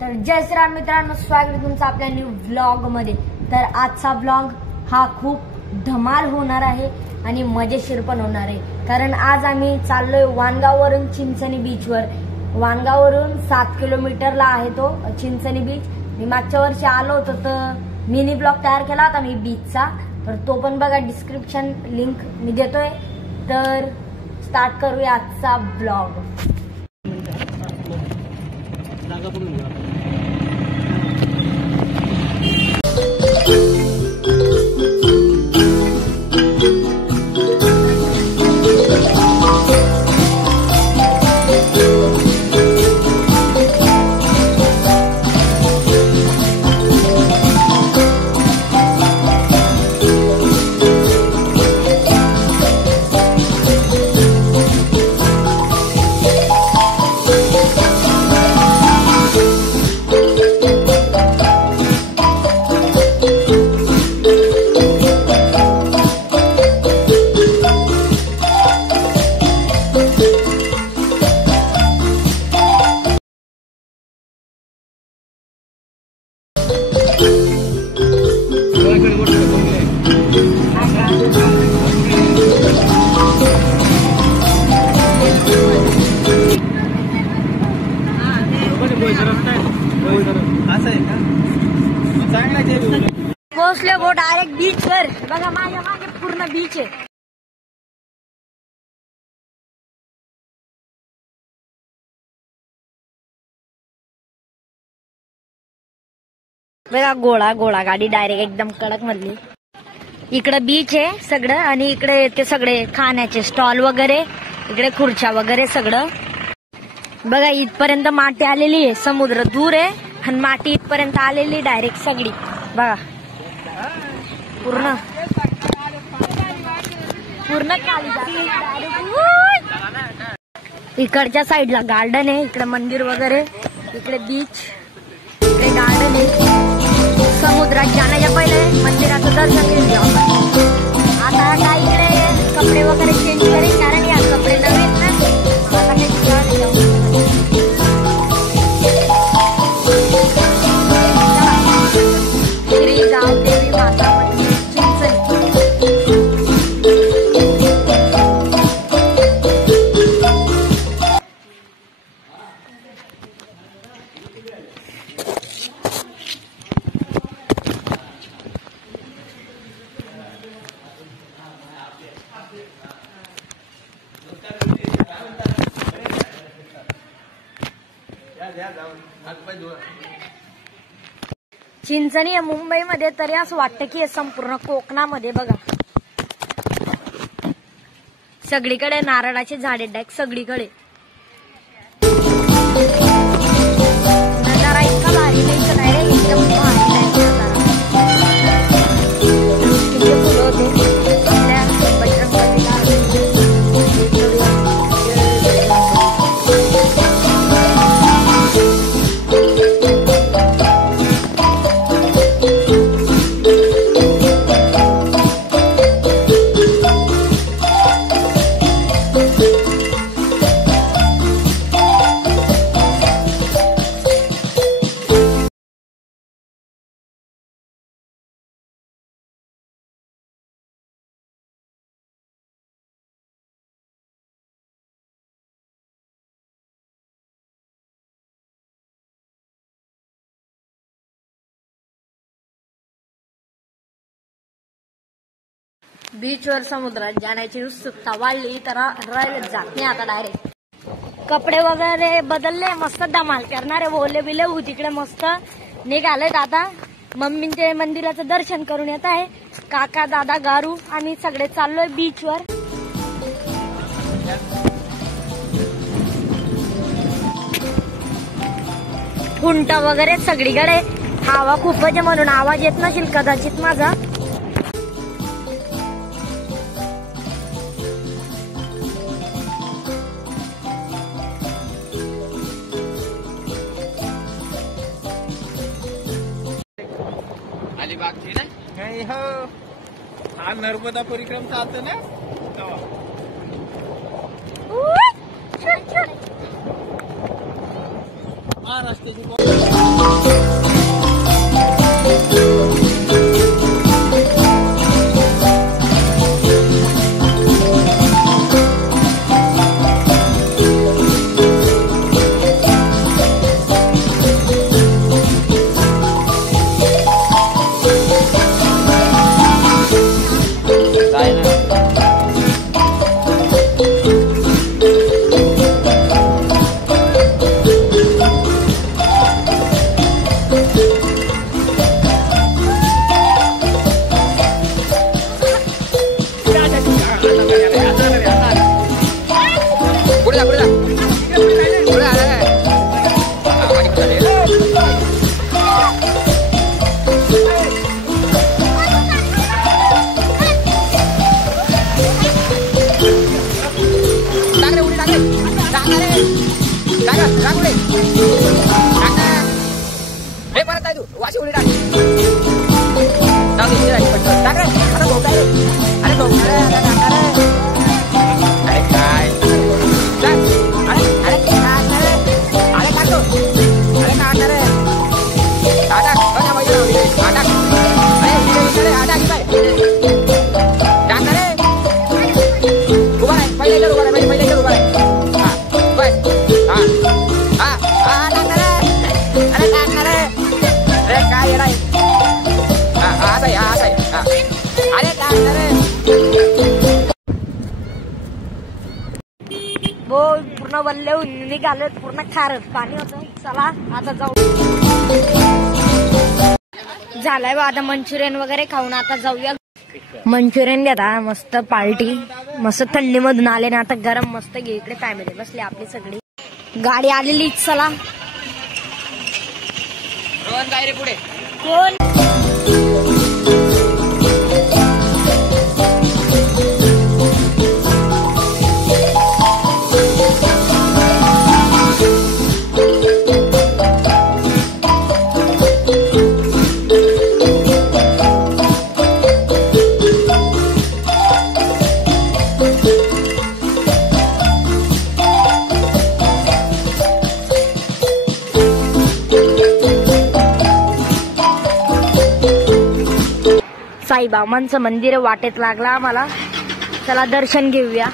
तर जय श्रीराम मित्रांनो, स्वागत आहे तुमचं आपल्या न्यू व्लॉग मध्ये। तर आजचा व्लॉग हा खूप धमाल होणार आहे आणि मजेशीर पण होणार आहे, कारण आज आम्ही चाललोय वानगाववरून चिंचणी बीचवर। वानगाववरून 7 किलोमीटरला आहे तो चिंचणी बीच। मी मागच्या वर्षी आलो होतो तर मिनी ब्लॉग तयार केला होता मी बीचचा, तर तो पण बघा, डिस्क्रिप्शन लिंक मी देतोय। तर स्टार्ट करूया आजचा ब्लॉग। पोहोचले गो डायरेक्ट बीच वर। बघा माझ्या मागे पूर्ण बीच आहे। बघा गोळा गोळा गाडी डायरेक्ट एकदम कडक मधली। इकडे बीच आहे सगळं आणि इकडे ते सगळे खाण्याचे स्टॉल वगैरे, इकडे खुर्च्या वगैरे सगळं। बघा इथपर्यंत माती आलेली आहे, समुद्र दूर आहे आणि माती इथपर्यंत आलेली डायरेक्ट सगळी। बघा पूर्ण पूर्ण इकडच्या साईडला गार्डन आहे, इकडे मंदिर वगैरे, इकडे बीच, इकडे गार्डन आहे। समुद्रात जाण्याच्या पहिले मंदिराचं दर्शन घेऊया आपण। आता काय इकडे कपडे वगैरे चेंज करेल, कारण या कपडे नवीन ना, आता काही श्री गावदेवी माता मंदिर चिंचणी। चिंचणी आहे मुंबईमध्ये, तरी असं वाटतं की हे संपूर्ण कोकणामध्ये। बघा सगळीकडे नारळाचे झाडे डायरेक्ट सगळीकडे। नजारा इतका भारी नाही काय रे, एकदम भारी नजारा। फुलं होते आपल्या बजरंगबलीला। बीचवर समुद्रात जाण्याची उत्सुकता वाढली तर राहिलेच जात नाही आता डायरेक्ट। कपडे वगैरे बदलले, मस्त धमाल करणारे ओले बिले होते तिकडे, मस्त निघालेत आता। मम्मींचे मंदिराचं दर्शन करून येत आहे, काका दादा गारू आम्ही सगळे चाललोय बीचवर। खुंट वगैरे सगळीकडे, हवा खूपच आहे म्हणून आवाज येत नसेल कदाचित माझा। अलिबाग थी ना नहीं हो, हाँ नर्मदा परिक्रम चाहते ना। रस्त्याची पूर्ण वल्ले निघाले, पूर्ण खारट पाणी होतं. चला आता जाऊ. झालंय बा आता मंचुरियन वगैरे खाऊन आता जाऊया. मंचुरियन घेता मस्त पार्टी, मस्त थंडी मधून आले ना आता गरम मस्त घे. इकडे फॅमिली बसली आपली सगळी, गाडी आलेली. चला रोहन काय रे पुढे कोण साईबाबांचं मंदिर वाटेत लागला आम्हाला. चला दर्शन घेऊया.